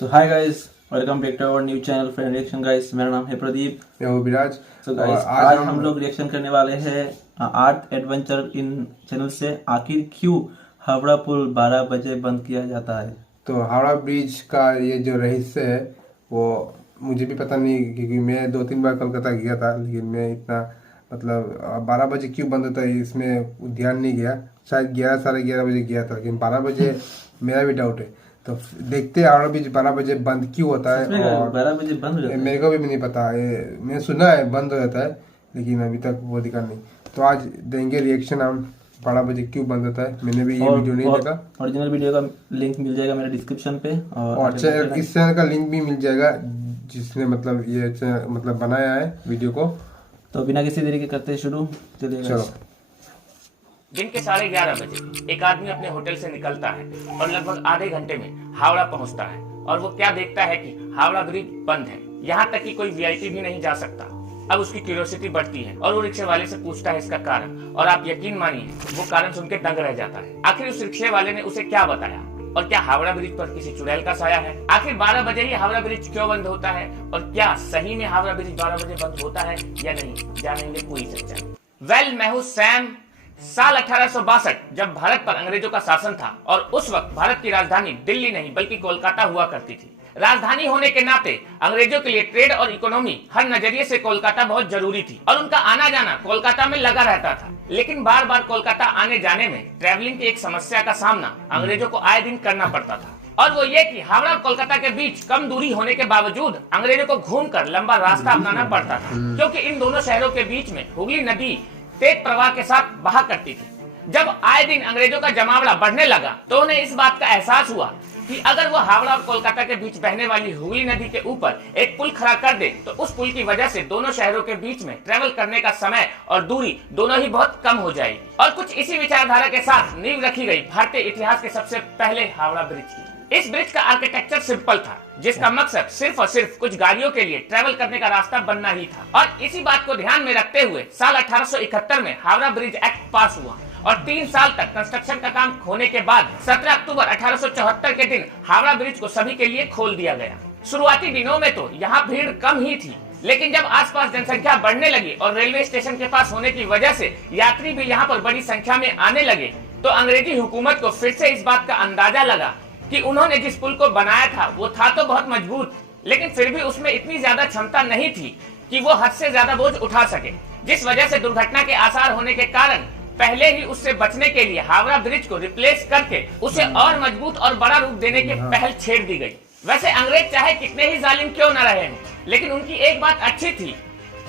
So hi guys, welcome back to our new channel friend reaction guys. मेरा नाम है प्रदीप। मैं हूँ विराज। सो गाइस, आज हम लोग रिएक्शन करने वाले हैं आर्ट एडवेंचर इन चैनल से आखिर क्यों हावड़ा पुल 12 बजे बंद किया जाता है। तो हावड़ा ब्रिज का ये जो रहस्य है वो मुझे भी पता नहीं, क्योंकि मैं 2-3 बार कोलकाता गया था, लेकिन मैं इतना 12 बजे क्यों बंद होता है इसमें ध्यान नहीं गया। शायद 11-11:30 बजे गया था, लेकिन 12 बजे मेरा भी डाउट है। तो देखते हैं हावड़ा ब्रिज 12 बजे बंद क्यों होता है। और 12 बजे बंद हो जाता है? मेरे को भी नहीं पता है, मैं सुना है बंद हो जाता है, लेकिन अभी तक वो दिखा नहीं। तो आज देंगे रिएक्शन हम 12 बजे क्यों बंद होता है। मैंने भी ये वीडियो नहीं देखा। ओरिजिनल वीडियो का लिंक मिल जाएगा मेरे डिस्क्रिप्शन पे, और इस चैनल का लिंक भी मिल जाएगा जिसने ये चैनल बनाया है वीडियो को। तो बिना किसी देरी के करते शुरू, चलिए चलो। दिन के 11:30 बजे एक आदमी अपने होटल से निकलता है और लगभग आधे घंटे में हावड़ा पहुंचता है। और वो क्या देखता है कि हावड़ा ब्रिज बंद है, यहाँ तक कि कोई वीआईपी भी नहीं जा सकता। अब उसकी क्यूरियोसिटी बढ़ती है और वो रिक्शे वाले से पूछता है इसका कारण, और आप यकीन मानिए वो कारण सुन के दंग रह जाता है। आखिर उस रिक्शे वाले ने उसे क्या बताया, और क्या हावड़ा ब्रिज पर किसी चुड़ैल का साया है? आखिर 12 बजे ही हावड़ा ब्रिज क्यों बंद होता है, और क्या सही में हावड़ा ब्रिज 12 बजे बंद होता है या नहीं, जानेंगे पूरी सच्चाई। वेल, मैं हूँ सैम। साल 1862 जब भारत पर अंग्रेजों का शासन था और उस वक्त भारत की राजधानी दिल्ली नहीं बल्कि कोलकाता हुआ करती थी। राजधानी होने के नाते अंग्रेजों के लिए ट्रेड और इकोनॉमी हर नजरिए से कोलकाता बहुत जरूरी थी और उनका आना जाना कोलकाता में लगा रहता था। लेकिन बार बार कोलकाता आने जाने में ट्रैवलिंग की एक समस्या का सामना अंग्रेजों को आए दिन करना पड़ता था, और वो ये कि हावड़ा और कोलकाता के बीच कम दूरी होने के बावजूद अंग्रेजों को घूमकर लंबा रास्ता अपनाना पड़ता था, क्योंकि इन दोनों शहरों के बीच में हुगली नदी तेज प्रवाह के साथ बहा करती थी। जब आए दिन अंग्रेजों का जमावड़ा बढ़ने लगा तो उन्हें इस बात का एहसास हुआ कि अगर वो हावड़ा और कोलकाता के बीच बहने वाली हुगली नदी के ऊपर एक पुल खड़ा कर दे तो उस पुल की वजह से दोनों शहरों के बीच में ट्रेवल करने का समय और दूरी दोनों ही बहुत कम हो जाएगी। और कुछ इसी विचारधारा के साथ नींव रखी गई भारतीय इतिहास के सबसे पहले हावड़ा ब्रिज की। इस ब्रिज का आर्किटेक्चर सिंपल था, जिसका मकसद सिर्फ और सिर्फ कुछ गाड़ियों के लिए ट्रेवल करने का रास्ता बनना ही था। और इसी बात को ध्यान में रखते हुए साल 1871 में हावड़ा ब्रिज एक्ट पास हुआ और 3 साल तक कंस्ट्रक्शन का काम होने के बाद 17 अक्टूबर 1874 के दिन हावड़ा ब्रिज को सभी के लिए खोल दिया गया। शुरुआती दिनों में तो यहाँ भीड़ कम ही थी, लेकिन जब आसपास जनसंख्या बढ़ने लगी और रेलवे स्टेशन के पास होने की वजह से यात्री भी यहाँ पर बड़ी संख्या में आने लगे, तो अंग्रेजी हुकूमत को फिर से इस बात का अंदाजा लगा कि उन्होंने जिस पुल को बनाया था वो था तो बहुत मजबूत, लेकिन फिर भी उसमें इतनी ज्यादा क्षमता नहीं थी कि वो हद से ज्यादा बोझ उठा सके, जिस वजह से दुर्घटना के आसार होने के कारण पहले ही उससे बचने के लिए हावड़ा ब्रिज को रिप्लेस करके उसे और मजबूत और बड़ा रूप देने की पहल छेड़ दी गई। वैसे अंग्रेज चाहे कितने ही जालिम क्यों न रहे, लेकिन उनकी एक बात अच्छी थी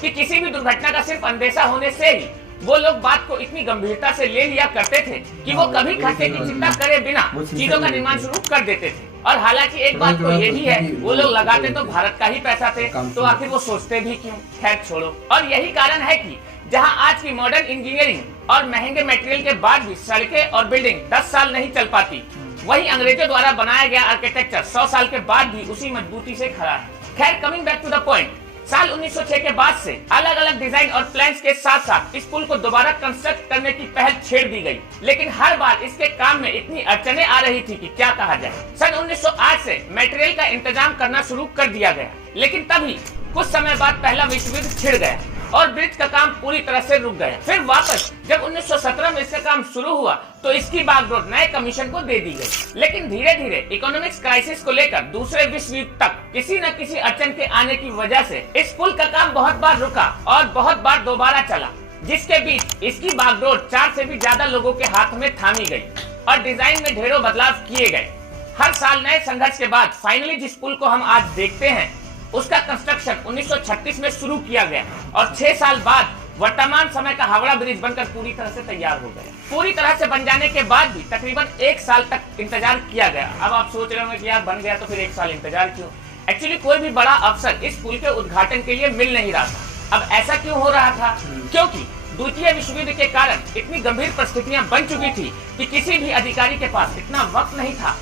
कि किसी भी दुर्घटना का सिर्फ अंदेशा होने से ही वो लोग बात को इतनी गंभीरता से ले लिया करते थे कि वो कभी खर्चे की चिंता करे बिना चीजों का निर्माण शुरू कर देते थे। और हालांकि एक बात तो ये भी है, वो लोग लगाते तो भारत का ही पैसा थे, तो आखिर वो सोचते भी क्यों। खैर छोड़ो। और यही कारण है कि जहां आज की मॉडर्न इंजीनियरिंग और महंगे मटेरियल के बाद भी सड़कें और बिल्डिंग 10 साल नहीं चल पाती, वही अंग्रेजों द्वारा बनाया गया आर्किटेक्चर 100 साल के बाद भी उसी मजबूती से खड़ा है। खैर, coming back to the point, साल 1906 के बाद से अलग अलग डिजाइन और प्लान्स के साथ साथ इस पुल को दोबारा कंस्ट्रक्ट करने की पहल छेड़ दी गई, लेकिन हर बार इसके काम में इतनी अड़चनें आ रही थी कि क्या कहा जाए। सन 1908 से मटेरियल का इंतजाम करना शुरू कर दिया गया, लेकिन तभी कुछ समय बाद पहला विश्व युद्ध छिड़ गया और ब्रिज का काम पूरी तरह से रुक गया। फिर वापस जब 1917 में इसका काम शुरू हुआ तो इसकी बागडोर नए कमीशन को दे दी गई, लेकिन धीरे धीरे इकोनॉमिक्स क्राइसिस को लेकर दूसरे विश्व युद्ध तक किसी न किसी अड़चन के आने की वजह से इस पुल का काम बहुत बार रुका और बहुत बार दोबारा चला, जिसके बीच इसकी बागडोर 4 से भी ज्यादा लोगों के हाथ में थामी गई और डिजाइन में ढेरों बदलाव किए गए। हर साल नए संघर्ष के बाद फाइनली जिस पुल को हम आज देखते हैं उसका कंस्ट्रक्शन 1936 में शुरू किया गया और 6 साल बाद वर्तमान समय का हावड़ा ब्रिज बनकर पूरी तरह से तैयार हो गया। पूरी तरह से बन जाने के बाद भी तकरीबन 1 साल तक इंतजार किया गया। अब आप सोच रहे होंगे कि यार बन गया तो फिर 1 साल इंतजार क्यों? एक्चुअली कोई भी बड़ा अवसर इस पुल के उद्घाटन के लिए मिल नहीं रहा था। अब ऐसा क्यों हो रहा था? क्योंकि द्वितीय विश्व युद्ध के कारण इतनी गंभीर परिस्थितियां बन चुकी थी कि किसी भी अधिकारी के पास इतना वक्त नहीं था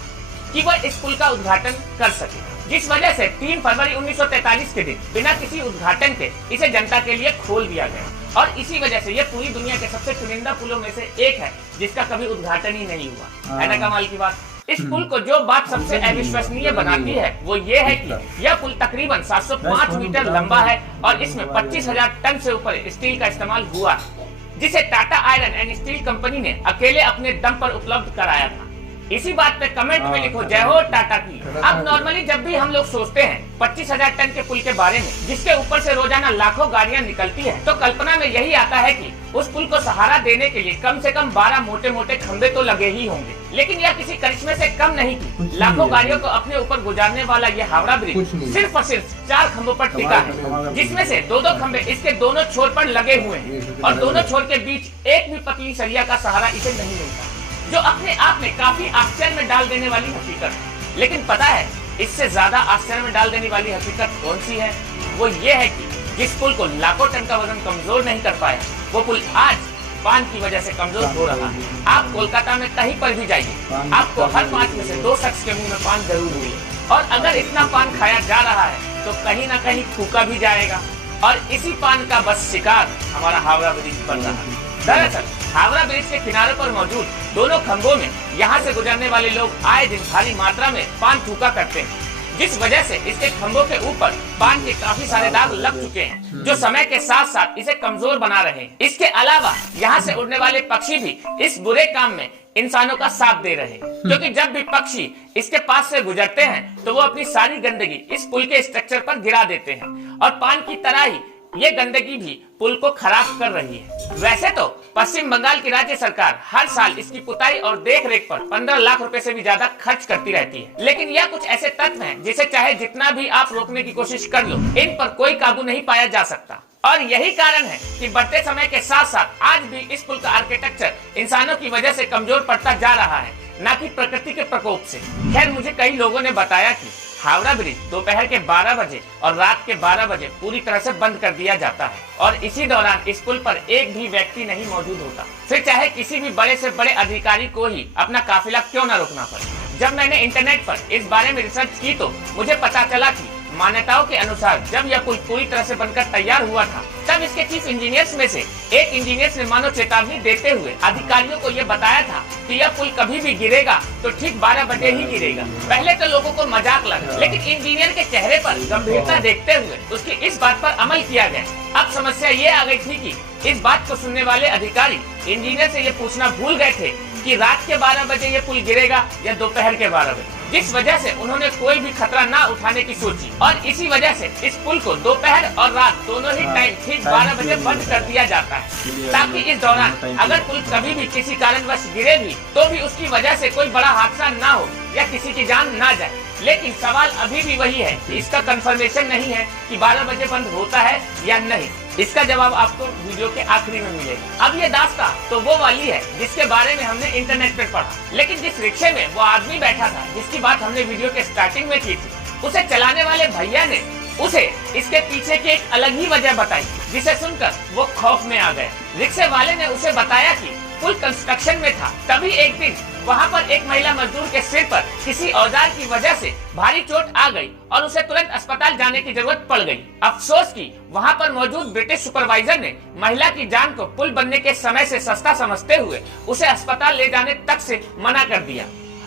कि वह इस पुल का उद्घाटन कर सके, जिस वजह से 3 फरवरी 1943 के दिन बिना किसी उद्घाटन के इसे जनता के लिए खोल दिया गया। और इसी वजह से यह पूरी दुनिया के सबसे चुनिंदा पुलों में से एक है जिसका कभी उद्घाटन ही नहीं हुआ। है ना कमाल की बात। इस पुल को जो बात सबसे अविश्वसनीय बनाती है वो ये है कि यह पुल तकरीबन 705 मीटर लंबा है और इसमें 25,000 टन से ऊपर स्टील का इस्तेमाल हुआ है, जिसे Tata iron and steel company ने अकेले अपने दम पर उपलब्ध कराया था। इसी बात पे कमेंट में लिखो जय हो टाटा की। अब नॉर्मली जब भी हम लोग सोचते हैं 25,000 टन के पुल के बारे में, जिसके ऊपर से रोजाना लाखों गाड़ियां निकलती हैं, तो कल्पना में यही आता है कि उस पुल को सहारा देने के लिए कम से कम 12 मोटे मोटे खंबे तो लगे ही होंगे। लेकिन यह किसी करिश्मे से कम नहीं थी। लाखों गाड़ियों को अपने ऊपर गुजारने वाला यह हावड़ा ब्रिज सिर्फ और सिर्फ 4 खंभों पर टिका है, जिसमें से 2-2 खंबे इसके दोनों छोर पर लगे हुए हैं और दोनों छोर के बीच एक भी पतली सरिया का सहारा इसे नहीं मिलता, जो अपने आप में काफी आश्चर्य में डाल देने वाली हकीकत है। लेकिन पता है इससे ज्यादा आश्चर्य में डाल देने वाली हकीकत कौन सी है? वो ये है कि जिस पुल को लाखों टन का वजन कमजोर नहीं कर पाया, वो पुल आज पान की वजह से कमजोर हो रहा है। आप कोलकाता में कहीं पर भी जाइए, आपको हर 5 में से 2 शख्स के मुंह में पान जरूर मिले, और अगर इतना पान खाया जा रहा है तो कहीं ना कहीं थूका भी जाएगा, और इसी पान का बस शिकार हमारा हावड़ा ब्रिज बन रहा है। दरअसल हावड़ा ब्रिज के किनारे पर मौजूद दोनों खंभों में यहाँ से गुजरने वाले लोग आए दिन भारी मात्रा में पान थूका करते हैं, जिस वजह से इसके खंभों के ऊपर पान के काफी सारे दाग लग चुके हैं, जो समय के साथ साथ इसे कमजोर बना रहे हैं। इसके अलावा यहाँ से उड़ने वाले पक्षी भी इस बुरे काम में इंसानों का साथ दे रहे हैं, क्योंकि जब भी पक्षी इसके पास से गुजरते हैं तो वो अपनी सारी गंदगी इस पुल के स्ट्रक्चर पर गिरा देते हैं, और पान की तरह ही ये गंदगी भी पुल को खराब कर रही है। वैसे तो पश्चिम बंगाल की राज्य सरकार हर साल इसकी पुताई और देखरेख पर 15 लाख रुपए से भी ज्यादा खर्च करती रहती है, लेकिन यह कुछ ऐसे तत्व हैं जिसे चाहे जितना भी आप रोकने की कोशिश कर लो, इन पर कोई काबू नहीं पाया जा सकता। और यही कारण है कि बढ़ते समय के साथ साथ आज भी इस पुल का आर्किटेक्चर इंसानों की वजह से कमजोर पड़ता जा रहा है, न कि प्रकृति के प्रकोप से। खैर, मुझे कई लोगों ने बताया कि हावड़ा ब्रिज दोपहर के 12 बजे और रात के 12 बजे पूरी तरह से बंद कर दिया जाता है, और इसी दौरान इस पुल पर एक भी व्यक्ति नहीं मौजूद होता, फिर चाहे किसी भी बड़े से बड़े अधिकारी को ही अपना काफिला क्यों न रोकना पड़े। जब मैंने इंटरनेट पर इस बारे में रिसर्च की तो मुझे पता चला कि मान्यताओं के अनुसार जब यह पुल पूरी तरह से बनकर तैयार हुआ था, तब इसके चीफ इंजीनियर्स में से एक इंजीनियर ने मानो चेतावनी देते हुए अधिकारियों को यह बताया था कि यह पुल कभी भी गिरेगा तो ठीक 12 बजे ही गिरेगा। पहले तो लोगों को मजाक लगा, लेकिन इंजीनियर के चेहरे पर गंभीरता देखते हुए उसकी इस बात पर अमल किया गया। अब समस्या ये आ गई थी कि इस बात को सुनने वाले अधिकारी इंजीनियर से ये पूछना भूल गए थे कि रात के 12 बजे ये पुल गिरेगा या दोपहर के 12 बजे, जिस वजह से उन्होंने कोई भी खतरा ना उठाने की सोची, और इसी वजह से इस पुल को दोपहर और रात दोनों ही टाइम ठीक 12 बजे बंद कर दिया जाता है, ताकि इस दौरान अगर पुल कभी भी किसी कारणवश गिरे भी तो भी उसकी वजह से कोई बड़ा हादसा ना हो या किसी की जान ना जाए। लेकिन सवाल अभी भी वही है कि इसका कंफर्मेशन नहीं है कि 12 बजे बंद होता है या नहीं। इसका जवाब आपको वीडियो के आखिरी में मिलेगा। अब ये दास्तां तो वो वाली है जिसके बारे में हमने इंटरनेट पर पढ़ा, लेकिन जिस रिक्शे में वो आदमी बैठा था जिसकी बात हमने वीडियो के स्टार्टिंग में की थी, उसे चलाने वाले भैया ने उसे इसके पीछे की एक अलग ही वजह बताई, जिसे सुनकर वो खौफ में आ गए। रिक्शे वाले ने उसे बताया कि पुल कंस्ट्रक्शन में था, तभी एक दिन वहाँ पर एक महिला मजदूर के सिर पर किसी औजार की वजह से भारी चोट आ गई और उसे तुरंत अस्पताल जाने की जरूरत पड़ गई। अफसोस कि वहाँ पर मौजूद ब्रिटिश सुपरवाइजर ने महिला की जान को पुल बनने के समय से सस्ता समझते हुए उसे अस्पताल ले जाने तक से मना कर दिया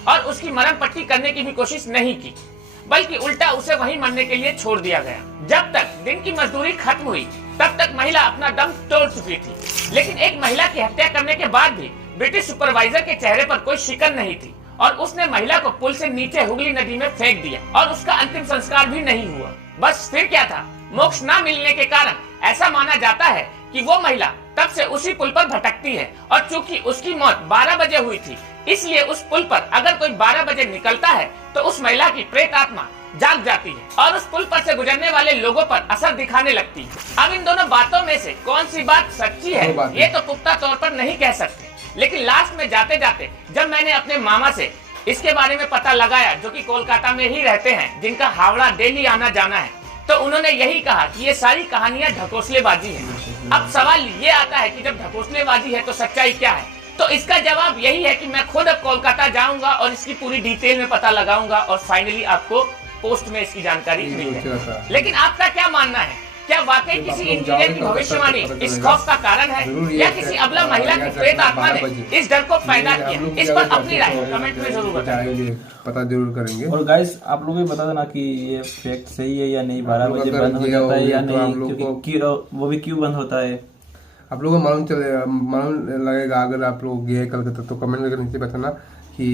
और उसकी मरहम पट्टी करने की भी कोशिश नहीं की, बल्कि उल्टा उसे वहीं मरने के लिए छोड़ दिया गया। जब तक दिन की मजदूरी खत्म हुई तब तक महिला अपना दम तोड़ चुकी थी, लेकिन एक महिला की हत्या करने के बाद भी ब्रिटिश सुपरवाइजर के चेहरे पर कोई शिकन नहीं थी और उसने महिला को पुल से नीचे हुगली नदी में फेंक दिया और उसका अंतिम संस्कार भी नहीं हुआ। बस फिर क्या था, मोक्ष न मिलने के कारण ऐसा माना जाता है कि वो महिला तब से उसी पुल पर भटकती है, और चूंकि उसकी मौत 12 बजे हुई थी, इसलिए उस पुल पर अगर कोई 12 बजे निकलता है तो उस महिला की प्रेत आत्मा जाग जाती है और उस पुल पर से गुजरने वाले लोगों पर असर दिखाने लगती है। अब इन दोनों बातों में से कौन सी बात सच्ची है ये तो पुख्ता तौर पर नहीं कह सकते, लेकिन लास्ट में जाते जाते जब मैंने अपने मामा से इसके बारे में पता लगाया, जो कि कोलकाता में ही रहते हैं, जिनका हावड़ा डेली आना जाना है, तो उन्होंने यही कहा कि ये सारी कहानियां ढकोसलेबाजी है। अब सवाल ये आता है कि जब ढकोसलेबाजी है तो सच्चाई क्या है? तो इसका जवाब यही है कि मैं खुद अब कोलकाता जाऊंगा और इसकी पूरी डिटेल में पता लगाऊंगा और फाइनली आपको पोस्ट में इसकी जानकारी मिल जाएगी। लेकिन आपका क्या मानना है? क्या वाकई किसी इंजीनियर की भविष्यवाणी इस खौफ का कारण है या किसी अबला महिला की प्रेत आत्मा ने इस डर को पैदा किया? इस पर अपनी राय कमेंट में जरूर बताएं। पता जरूर करेंगे। और गाइस आप लोग भी बता देना कि ये फैक्ट सही है या नहीं, 12 बजे बंद हो जाता है या नहीं, क्योंकि वो भी क्यों बंद होता है। आप लोगों को मालूम लगेगा अगर आप लोग गए कलकत्ता तो कमेंट करके नीचे बताना कि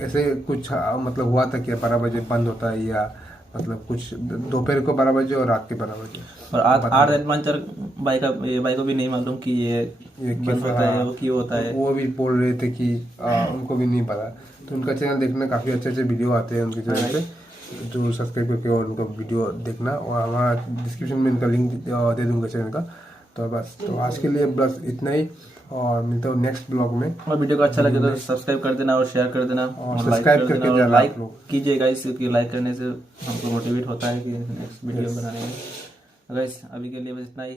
ऐसे कुछ मतलब हुआ था कि 12 बजे बंद होता है या मतलब कुछ दोपहर को 12 बजे और रात के 12 बजे। और आर एडवेंचर भाई को भी नहीं मालूम कि ये बंद होता है, वो क्यों होता है। वो भी बोल रहे थे कि उनको भी नहीं पता। तो उनका चैनल देखना, काफ़ी अच्छे अच्छे वीडियो आते हैं उनके चैनल पे, जो सब्सक्राइब करके और उनका वीडियो देखना। और हमारा डिस्क्रिप्शन में इनका लिंक दे दूंगा चैनल का। तो बस, तो आज के लिए बस इतना ही, और मिलता हूँ नेक्स्ट ब्लॉग में। और वीडियो को अच्छा लगे तो सब्सक्राइब कर देना और शेयर कर देना और सब्सक्राइब करके जाना लाइक आप लोग। कीजिए गाइस, क्योंकि लाइक करने से हमको मोटिवेट होता है कि नेक्स्ट वीडियो बनाने में। गाइस अभी के लिए बस इतना ही।